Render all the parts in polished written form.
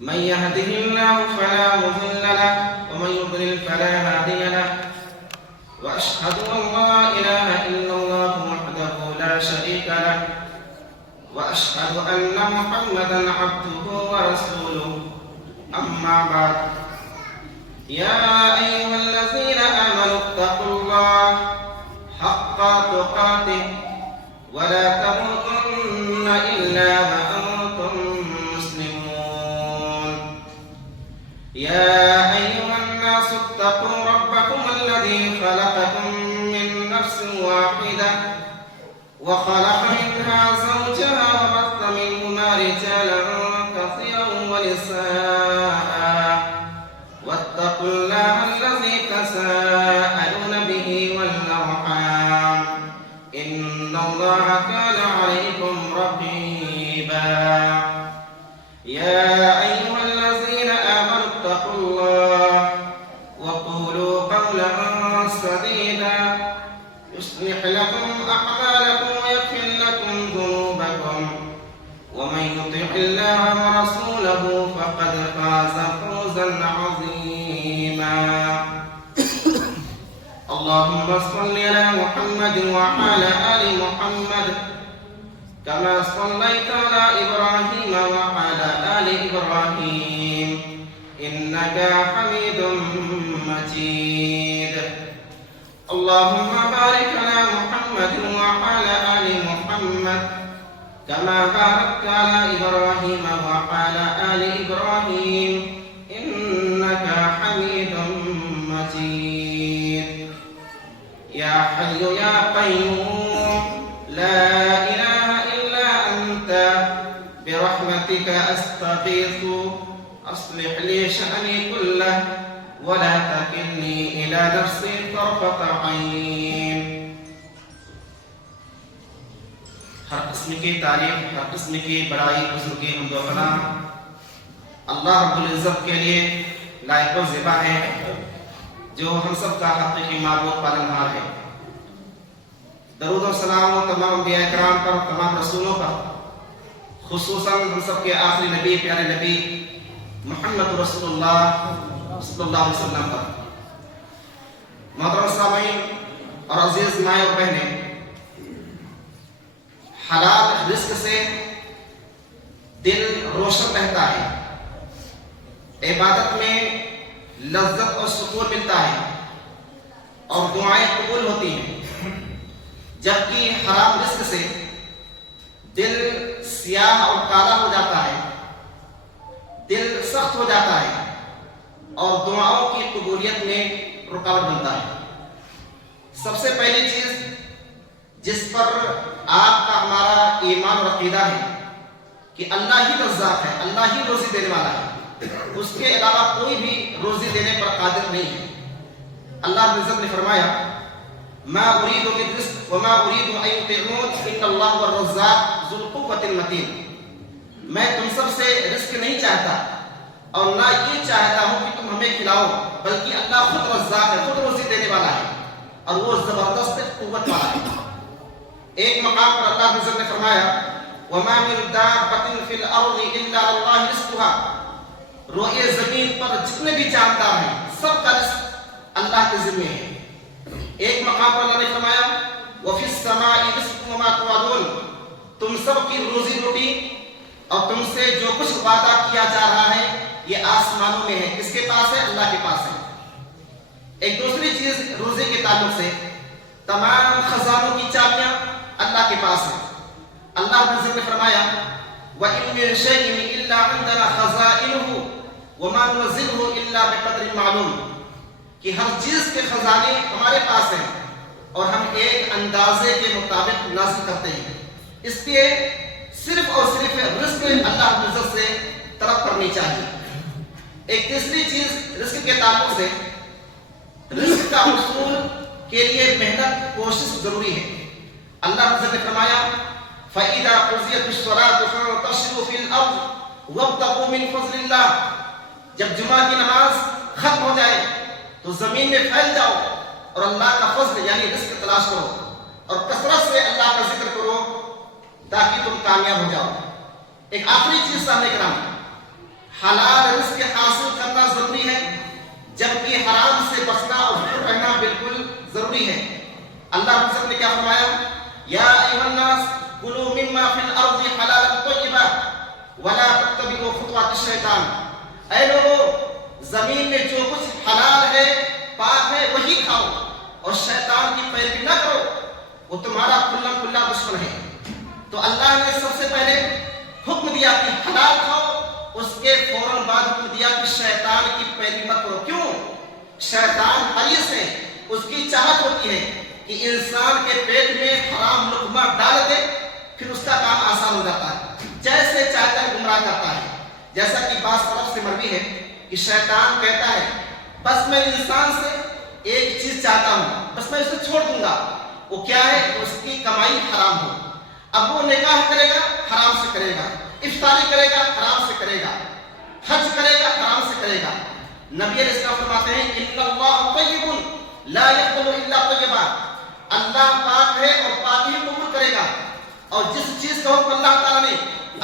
من يهده الله فلا مضل له ومن يضلل فلا هادي له وأشهد أن لا إله إلا الله وحده لا شريك له وأشهد أن محمدا عبده ورسوله أما بعد يا أيها الذين آمنوا اتقوا الله حق تقاته ولا تموتن إلا وأنتم مسلمون يا أيها الناس اتقوا ربكم الذي خلقكم من نفس واحدة وخلق منها زوجها وبث منهما رجالا كثيرا ونساء واتقوا الله الذي تساءلون به والأرحام إن الله كان عليكم رقيبا يا أيها الذين آمنوا اتقوا الله وقولوا قولا سديدا يصلح لكم أعمالكم ويغفر لكم ذنوبكم ومن يطع الله ورسوله فقد فاز فوزا عظيما اللهم صل على محمد وعلى آل محمد كما صليت على إبراهيم وعلى آل إبراهيم إنك حميد مجيد اللهم بارك على محمد وعلى آل محمد كما باركت على إبراهيم وعلى آل إبراهيم إنك حميد مجيد يا حي يا قيوم لا إله إلا أنت برحمتك أستغيث أصلح لي شأني كله ولا تكلني إلى نفسي طرفة عين ہر قسم کی تعریف ہر قسم کی بڑائی بزرگی حمد و ثنا اللہ رب العزت کے لیے لائق و زیبا ہے جو ہم سب کا حقیقی معبود پالنہار ہے۔ درود و سلام و تمام انبیاء کرام پر، تمام رسولوں پر، خصوصاً ہم سب کے آخری نبی پیارے نبی محمد رسول اللہ صلی اللہ علیہ وسلم پر۔ محترم سامعین اور عزیز مائیں اور بہنیں، حلال رزق سے دل روشن رہتا ہے، عبادت میں لذت اور سکون ملتا ہے اور دعائیں قبول ہوتی ہیں، جبکہ حرام رزق سے دل سیاہ اور کالا ہو جاتا ہے، دل سخت ہو جاتا ہے اور دعاؤں کی قبولیت میں رکاوٹ بنتا ہے۔ سب سے پہلی چیز جس پر آپ کا ہمارا ایمان اور عقیدہ ہے کہ اللہ ہی رزاق ہے، اللہ ہی روزی دینے والا ہے، اس کے علاوہ کوئی بھی روزی دینے پر قادر نہیں ہے۔ اللہ رب العزت نے فرمایا ما اريد من رزق وما اريد ان يطعمون ان الله هو الرزاق ذو القوة المتين۔ میں تم سب سے رزق نہیں چاہتا اور نہ یہ چاہتا ہوں کہ تم ہمیں کھلاؤ، بلکہ اللہ خود رزاق ہے، خود روزی دینے والا ہے اور وہ زبردست قوت والا ہے۔ ایک مقام پر اللہ رب العزت نے فرمایا وما من دابة في الارض الا الله رزقها۔ روئے زمین پر جتنے بھی جاندار ہیں سب کا رزق اللہ کے ذمہ ہے۔ ایک مقام پر اللہ نے فرمایا وفي السماء رزقكم وما توعدون۔ تم سب کی روزی روٹی اور تم سے جو کچھ وعدہ کیا جا رہا ہے یہ آسمانوں میں ہے، کس کے پاس ہے؟ اللہ کے پاس ہے۔ ایک دوسری چیز روزے کے تعلق سے، تمام خزانوں کی چابیاں اللہ کے پاس ہے۔ اللہ رب العزت نے فرمایا وَإِن مِّن شَيْءٍ إِلَّا عِندَنَا خَزَائِنُهُ وَمَا نُنَزِّلُهُ إِلَّا بِقَدْرٍ مَّعْلُومٍ، کہ ہر چیز کے خزانے ہمارے پاس ہیں اور ہم ایک اندازے کے مطابق نازل کرتے ہیں، اس لیے صرف اور صرف رزق اللہ رب العزت سے طلب کرنی چاہیے۔ ایک تیسری چیز رزق کے تعلق سے، رزق کا حصول کے لیے محنت کوشش ضروری ہے۔ اللہ رب العزت نے فرمایا فَإِذَا قُضِيَتِ الصَّلَاةُ فَانتَشِرُوا فِي الْأَرْضِ وَابْتَغُوا مِنْ فَضْلِ اللَّهِ۔ جب جمعہ کی نماز ختم ہو جائے تو زمین میں پھیل جاؤ اور اللہ کا فضل یعنی رزق تلاش کرو اور کثرت سے اللہ کا ذکر کرو تاکہ تم کامیاب ہو جاؤ۔ ایک آخری چیز سامنے کرام، حلال رزق حاصل کرنا ضروری ہے، جبکہ حرام سے بچنا اور دور رہنا بالکل ضروری ہے۔ اللہ رب العزت نے کیا فرمایا؟ یا ایھا الناس کلوا مما فی الارض حلالا طیبا ولا تتبعوا خطوات الشیطان۔ اے لوگو، زمین میں جو کچھ حلال ہے، پاک ہے، وہی کھاؤ اور شیطان کی پیروی نہ کرو، وہ تمہارا کھلا کھلا دشمن ہے۔ تو اللہ نے سب سے پہلے حکم دیا کہ حلال کھاؤ، اس کے فوراً بعد حکم دیا کہ شیطان کی پیروی مت کرو۔ کیوں؟ شیطان حریص ہے، اس کی چاہت ہوتی ہے کہ انسان کے پیٹ میں حرام لقمہ ڈال دے، پھر اس کا کام آسان ہو جاتا ہے، جیسے چاہتا ہے گمراہ کرتا ہے۔ جیسا کہ بعض طرف سے مروی ہے کہ شیطان کہتا ہے بس میں انسان سے ایک چیز چاہتا ہوں، بس میں اسے چھوڑ دوں گا، وہ کیا ہے؟ اس کی کمائی حرام ہو۔ اب وہ نکاح کرے گا، حرام سے کرے گا، افطاری کرے گا، حرام سے کرے گا، حج کرے گا، حرام سے کرے گا۔ نبی علیہ السلام فرماتے ہیں ان اللہ طیب لا یقبل الا طیبا، اللہ پاک ہے اور پاک ہی قبول کرے گا۔ اور جس چیز کا حکم اللہ تعالیٰ نے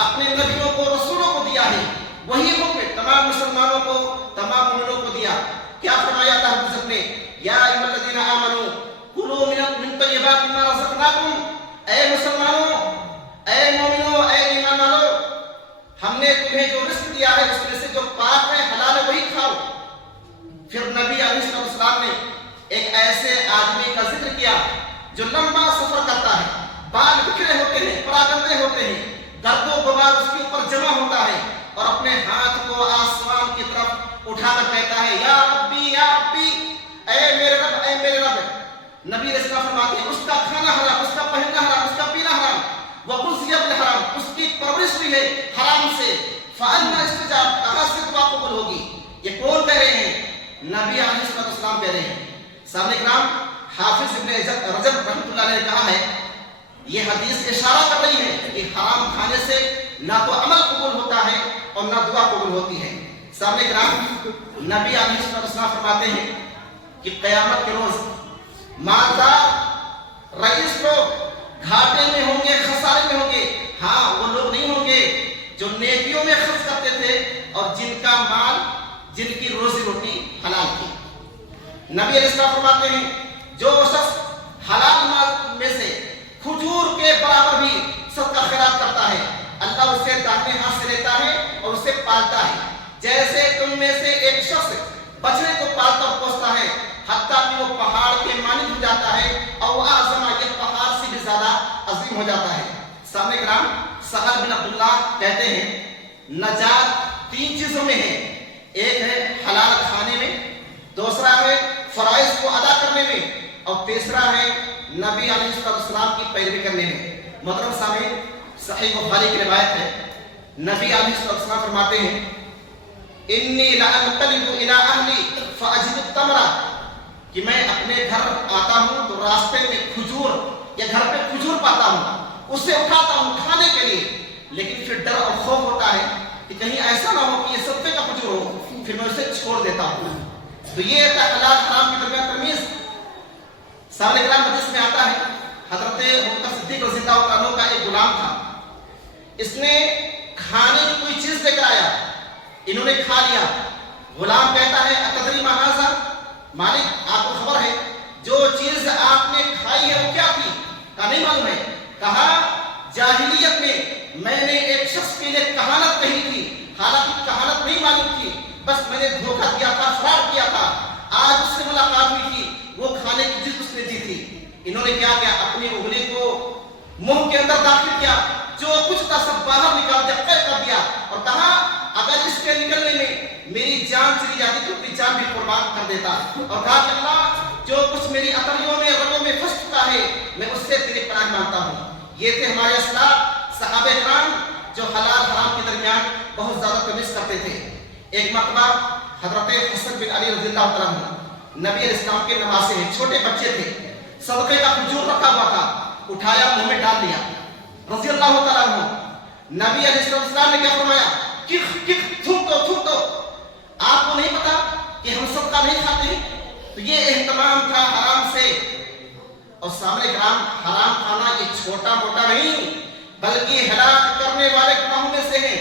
اپنے نبیوں کو، رسولوں کو دیا ہے، وہی حکم تمام مسلمانوں کو، تمام مومنوں کو دیا۔ کیا فرمایا اللہ رب العزت نے؟ یا ایھا الذین آمنوا کلوا من طیبات ما رزقناکم، اے مسلمانوں، اے مومنوں، اے ایمان والو، ہم نے تمہیں جو رزق دیا ہے اس میں سے جو پاک ہے، حلال ہے، وہی کھاؤ۔ پھر نبی علیہ السلام نے ایک ایسے آدمی کا ذکر کیا جو لمبا سفر کرتا ہے، بال بکھرے ہوتے ہیں، پراگندے ہوتے ہیں، درد و غبار اس کے اوپر جمع ہوتا ہے، اور اپنے ہاتھ کو آسمان کی طرف اٹھا کر کہتا ہے یا ربی یا ربی، اے میرے رب، اے میرے رب۔ نبی علیہ السلام فرماتے ہیں اس کا کھانا حرام، اس کا پہننا حرام، اس کا پینا حرام، وغذی بالحرام، اس کی پرورش بھی ہے حرام سے، فأنى استجاب، کہاں سے دعا قبول ہوگی؟ یہ کون کہہ رہے ہیں؟ نبی علیہ السلام کہہ رہے ہیں۔ سامنے کرام، حافظ ابن رجب رحمۃ اللہ علیہ نے کہا ہے یہ حدیث اشارہ کر رہی ہے کہ حرام کھانے سے نہ تو عمل قبول ہوتا ہے اور نہ دعا قبول ہوتی ہے۔ سامنے کرام، نبی علیہ السلام فرماتے ہیں کہ قیامت کے روز مالدار رئیس لوگ گھاٹے میں ہوں گے، خسارے میں ہوں گے۔ ہاں، وہ لوگ نہیں ہوں گے جو نیکیوں میں خرچ کرتے تھے اور جن کا مال، جن کی روزی روٹی حلال تھی۔ نبی علیہ السلام فرماتے ہیں جو شخص حلال مال میں سے کھجور کے برابر بھی صدقہ خیرات کرتا ہے، اللہ اسے داہنے ہاتھ سے لیتا ہے اور اسے پالتا ہے، جیسے تم میں سے ایک شخص بچڑے کو پالتا اور پوستا ہے حتیٰ کہ وہ پہاڑ کے مانند ہو جاتا ہے اور اعظم، یہ پہاڑ سے بھی زیادہ عظیم ہو جاتا ہے۔ سامنے کرام، سہل بن عبداللہ کہتے ہیں نجات تین چیزوں میں ہے، ایک ہے حلال کھانے میں، دوسرا ہے فرائض کو ادا کرنے میں، اور تیسرا ہے نبی علیہ السلام کی پیروی کرنے میں۔ محترم سامعین، صحیح بخاری کی روایت ہے، نبی علیہ السلام فرماتے ہیں انی لانقلب الی اہلی فاجد التمر، کہ میں اپنے گھر آتا ہوں تو راستے میں کھجور یا گھر پہ کھجور پاتا ہوں، اسے اٹھاتا ہوں کھانے کے لیے، لیکن پھر ڈر اور خوف ہوتا ہے کہ کہیں ایسا نہ ہو کہ یہ صدقے کا کھجور ہو، پھر میں اسے چھوڑ دیتا ہوں۔ تو یہ تھا حلال حرام کے درمیان تمیز۔ سامنے کرام، حدیث میں آتا ہے حضرت ابوبکر صدیق رضی اللہ عنہ کا ایک غلام تھا، اس نے کھانے کی کوئی چیز لے کر آیا، انہوں نے کھا لیا۔ غلام کہتا ہے اتدری ما ھذا، مالک آپ کو خبر ہے جو چیز آپ نے کھائی ہے وہ کیا تھی؟ کہا نہیں معلوم ہے۔ کہا جاہلیت میں نے ایک شخص کے لیے کہانت کہی تھی، حالانکہ کہانت نہیں معلوم تھی، بس میں نے دھوکہ دیا تھا، فراڈ کیا تھا، آج اس سے ملاقات ہوئی تھی، وہ کھانے کی چیز اس نے دی تھی۔ انہوں نے کیا کیا؟ اپنی انگلی کو منہ کے اندر داخل کیا، جو کچھ تھا سب باہر نکال دیا، قید کر دیا، اور کہا اگر اس کے نکلنے میں میری جان چلی جاتی تو اپنی جان بھی قربان کر دیتا، اور کہا کہ اللہ جو کچھ میری اتریوں میں، رگوں میں پھنس چکا ہے میں اس سے تیری پناہ مانگتا ہوں۔ یہ تھے ہمارے اسلاف صحابہ کرام جو حلال حرام کے درمیان بہت زیادہ تمیز کرتے تھے۔ ایک مرتبہ حضرت حسن بن علی رضی اللہ تعالیٰ عنہ نبی علیہ السلام کے نواسے ہیں، چھوٹے بچے تھے، صدقے کا کھجور رکھا ہوا تھا، اٹھایا منہ میں ڈال دیا رضی اللہ تعالیٰ عنہ۔ نبی علیہ السلام نے کیا فرمایا؟ تھوک دو، آپ کو نہیں پتا کہ ہم صدقہ نہیں کھاتے ہیں؟ تو یہ اہتمام تھا حرام سے۔ اور سامنے کرام، حرام کھانا یہ چھوٹا موٹا نہیں بلکہ ہلاک کرنے والے گناہوں میں سے ہیں۔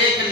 1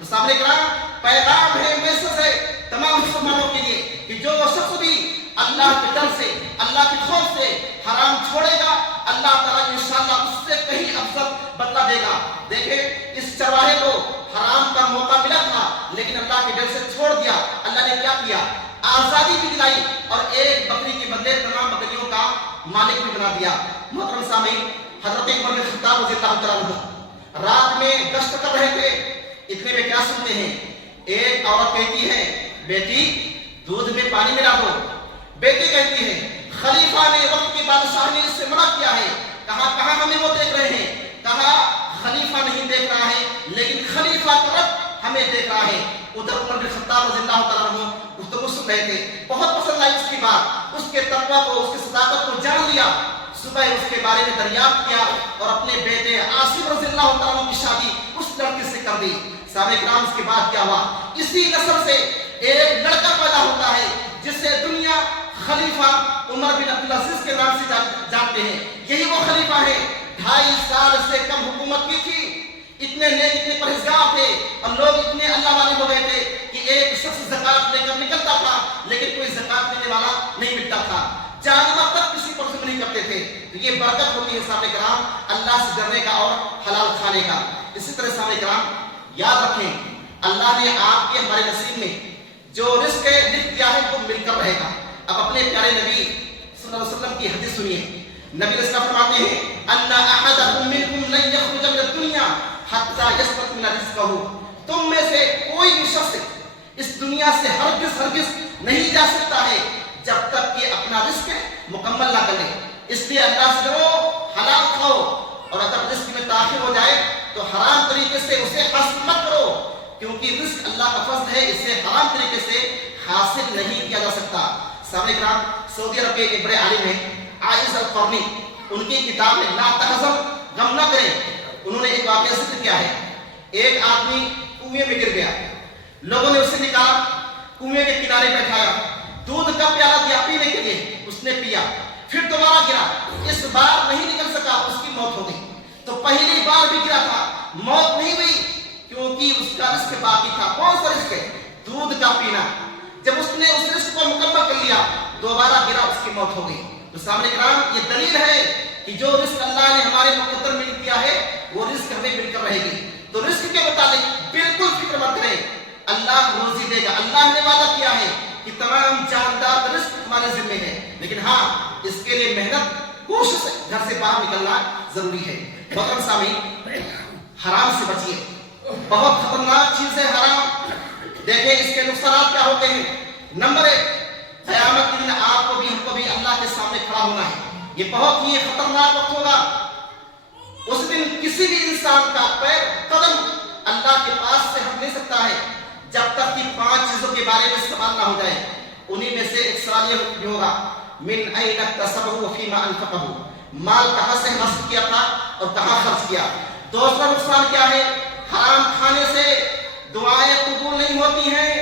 تو سامنے کرام پیغام ہے، میسج ہے تمام مسلمانوں کے لیے کہ جو شخص بھی اللہ کے ڈر سے، اللہ کے خوف سے حرام چھوڑے گا، اللہ تعالیٰ انشاءاللہ اس سے کہیں افضل بدلہ دے گا۔ دیکھیں اس چرواہے کو حرام کا موقع ملا تھا لیکن اللہ کے ڈر سے چھوڑ دیا۔ اللہ نے کیا کیا؟ آزادی بھی دلائی اور ایک بکری کے بدلے تمام بکریوں کا مالک بھی بنا دیا۔ محترم سامعین، حضرت عمر بن خطاب رضی اللہ تعالیٰ عنہ رات میں گشت کر رہے تھے، اتنے میں کیا سنتے ہیں؟ ایک عورت کہتی ہے بیٹی دودھ میں پانی ملا دو۔ بیٹی کہتی ہے خلیفہ نے، وقت کے بادشاہ نے اس سے منع کیا ہے۔ کہاں ہمیں وہ دیکھ رہے ہیں؟ کہا خلیفہ نہیں دیکھ رہا ہے لیکن خلیفہ کا رب ہمیں دیکھ رہا ہے۔ ادھر عمر بن خطاب رضی اللہ تعالیٰ عنہ گفتگو سن رہے تھے، بہت پسند آئی اس کی بات، اس کے تقویٰ کو، اس کی صداقت کو جان لیا۔ صبح اس کے بارے میں دریافت کیا اور اپنے بیٹے عاصم رضی اللہ تعالیٰ عنہ کی شادی اس لڑکی سے کر دی۔ صحابہ کرام اس کے بعد کیا ہوا؟ اسی نسل سے ایک لڑکا پیدا ہوتا ہے جسے دنیا خلیفہ عمر بن عبدالعزیز کے نام سے جانتے ہیں۔ یہی وہ خلیفہ ہے، 2.5 سال سے کم حکومت کی تھی، اتنے نیک، اتنے پرہیزگار تھے اور لوگ اتنے اللہ والے ہو گئے تھے کہ ایک شخص زکات لے کر نکلتا تھا لیکن کوئی زکات دینے والا نہیں ملتا تھا، جانور تک کسی پر ظلم نہیں کرتے تھے۔ تو یہ برکت ہوتی ہے صحابہ کرام اللہ سے ڈرنے کا اور حلال کھانے کا۔ اسی طرح صحابہ کرام یاد رکھیں اللہ نے آپ کے ہمارے نصیب میں جو رزق لکھ دیا ہے وہ مل کر رہے گا۔ اب اپنے پیارے نبی صلی اللہ علیہ وسلم کی حدیث سنیے۔ نبی علیہ السلام فرماتے ہیں ان احدکم منکم لن یخرج من الدنیا حتی یستکمل رزقہ، تم میں سے کوئی بھی شخص اس دنیا سے ہرگز نہیں جا سکتا ہے جب تک کہ اپنا رزق مکمل نہ کر لے۔ اس لیے اللہ سے ڈرو، حلال کھاؤ، اور اگر رزق میں تاخیر ہو جائے تو حرام طریقے سے اسے حاصل مت کرو، کیونکہ رزق اللہ کا فضل ہے، اسے حرام طریقے سے حاصل نہیں کیا جا سکتا۔ سامنے کرام سعودی عرب کے ایک بڑے عالم ہیں عائز القرنی، ان کی کتاب میں لا تحزن، غم نہ کریں، انہوں نے ایک واقعہ ذکر کیا ہے۔ ایک آدمی کنویں میں گر گیا، لوگوں نے اسے نکالا، کنویں کے کنارے بیٹھایا، دودھ کا پیالہ دیا پینے کے لیے، اس نے پیا، پھر دوبارہ گرا، اس بار نہیں نکل سکا، اس کی موت ہو گئی۔ تو پہلی بار بھی گرا تھا، موت نہیں ہوئی کیونکہ اس کا رزق باقی تھا۔ کون سا رزق ہے؟ دودھ کا پینا۔ جب اس نے اس رزق کو مکمل کر لیا، دوبارہ گرا، اس کی موت ہو گئی۔ تو سامنے کرام یہ دلیل ہے کہ جو رزق اللہ نے ہمارے مقدر میں کیا ہے وہ رزق ہمیں مل کر رہے گی۔ تو رزق کے متعلق بالکل فکر مت کریں، اللہ روزی دے گا۔ اللہ نے وعدہ کیا ہے کہ تمام جاندار رزق ہمارے ذمے ہے، لیکن ہاں اس کے لیے محنت، کوشش، گھر سے باہر نکلنا ضروری ہے۔ محترم سامعین، حرام سے بچیے، بہت خطرناک چیز ہے حرام۔ دیکھیں اس کے نقصانات کیا ہوتے ہیں۔ نمبر 1، قیامت کے دن آپ کو بھی ہم کو بھی اللہ کے سامنے کھڑا ہونا ہے، یہ بہت ہی خطرناک وقت ہوگا۔ اس دن کسی بھی انسان کا پیر قدم اللہ کے پاس سے ہٹ نہیں سکتا ہے جب تک کہ 5 چیزوں کے بارے میں سوال نہ ہو جائے۔ انہی میں سے ایک سوال یہ ہوگا من این اکتسبہ وفیما انفقہ، مال کہاں سے حاصل کیا تھا اور کہاں خرچ کیا۔ دوسرا نقصان کیا ہے؟ حرام کھانے سے دعائیں قبول نہیں ہوتی ہیں،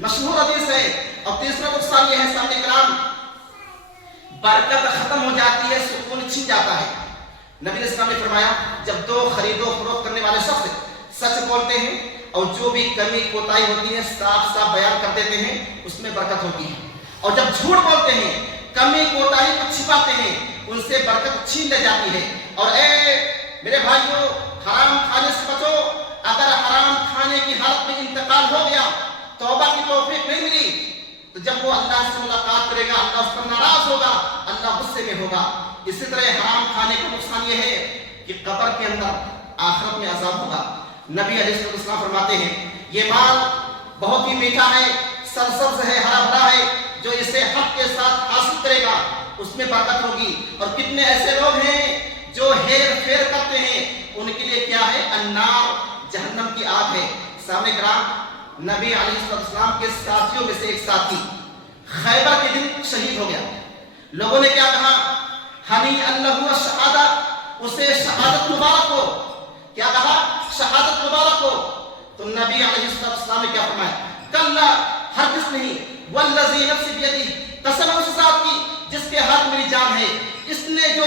مشہور حدیث ہے۔ اور تیسرا نقصان یہ ہے سامنے کرام، برکت ختم ہو جاتی ہے، سکون چھن جاتا ہے۔ نبی علیہ السلام نے فرمایا جب 2 خرید و فروخت کرنے والے شخص سچ بولتے ہیں اور جو بھی کمی کوتاہی ہوتی ہے صاف بیان کر دیتے ہیں، اس میں برکت ہوتی ہے، اور جب جھوٹ بولتے ہیں، کمی کوتاہی کو چھپاتے ہیں، ان سے برکت چھین لے جاتی ہے۔ اور اے میرے بھائیوں، حرام کھانے سے بچو۔ اگر حرام کھانے کی حالت میں انتقال ہو گیا، توبہ کی توفیق نہیں ملی، تو جب وہ اللہ سے ملاقات کرے گا اللہ اس پر ناراض ہوگا، اللہ غصے میں ہوگا۔ اسی طرح حرام کھانے کا نقصان یہ ہے کہ قبر کے اندر آخرت میں عذاب ہوگا۔ نبی علیہ السلام فرماتے ہیں یہ مال بہت ہی میٹھا ہے، سرسبز ہے، ہرا بھرا ہے، جو اسے حق کے ساتھ حاصل کرے گا اس میں برکت ہوگی۔ اور کتنے ایسے لوگ ہیں جو ہیر پھیر کرتے ہیں، ان کے لیے کیا ہے؟ النار، جہنم کی آگ ہے۔ سامنے کرام نبی علیہ السلام کے ساتھیوں میں سے ایک ساتھی خیبر کے دن شہید ہو گیا۔ لوگوں نے کیا کہا؟ ہنی اللہ شہادہ، اسے شہادت مبارک ہو۔ کیا کہا؟ شہادت مبارک ہو۔ تو نبی علیہ السلام نے کیا فرمایا؟ کلا، ہرگز نہیں، والذی نفس بیدی، قسم اس ذات کی جس کے ہاتھ میری جان ہے، اس نے جو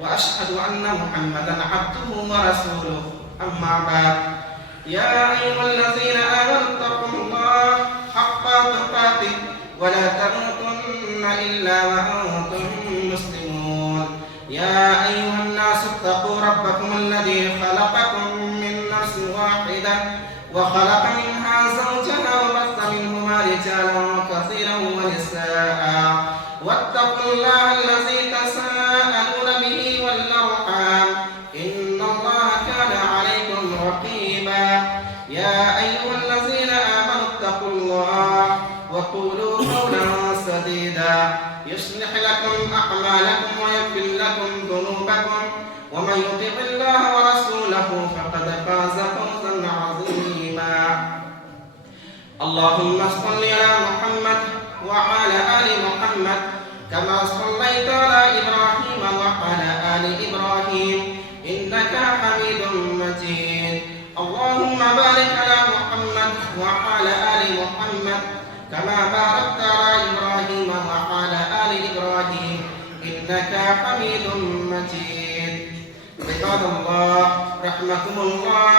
وأشهد أن محمدا عبده ورسوله أما بعد يا أيها الذين آمنوا اتقوا الله حق تقاته ولا تموتن إلا وأنتم مسلمون يا أيها الناس اتقوا ربكم الذي خلقكم من نفس واحدة وخلق منها زوجها وبث منهما رجالا كثيرا ونساء واتقوا الله الذي تساءلون به والأرحام إن الله كان عليكم رقيبا يا أيها الذين آمنوا اتقوا الله وقولوا قولا سديدا يصلح لكم أعمالكم ويغفر لكم ذنوبكم ومن يطع الله ورسوله فقد فاز فوزا عظيما اللهم صل على محمد وعلى آل محمد كما صليت على إبراهيم وعلى آل إبراهيم إنك حميد مجيد اللهم بارك على محمد وعلى آل محمد كما باركت على إبراهيم وعلى آل إبراهيم إنك حميد مجيد عباد الله رحمكم الله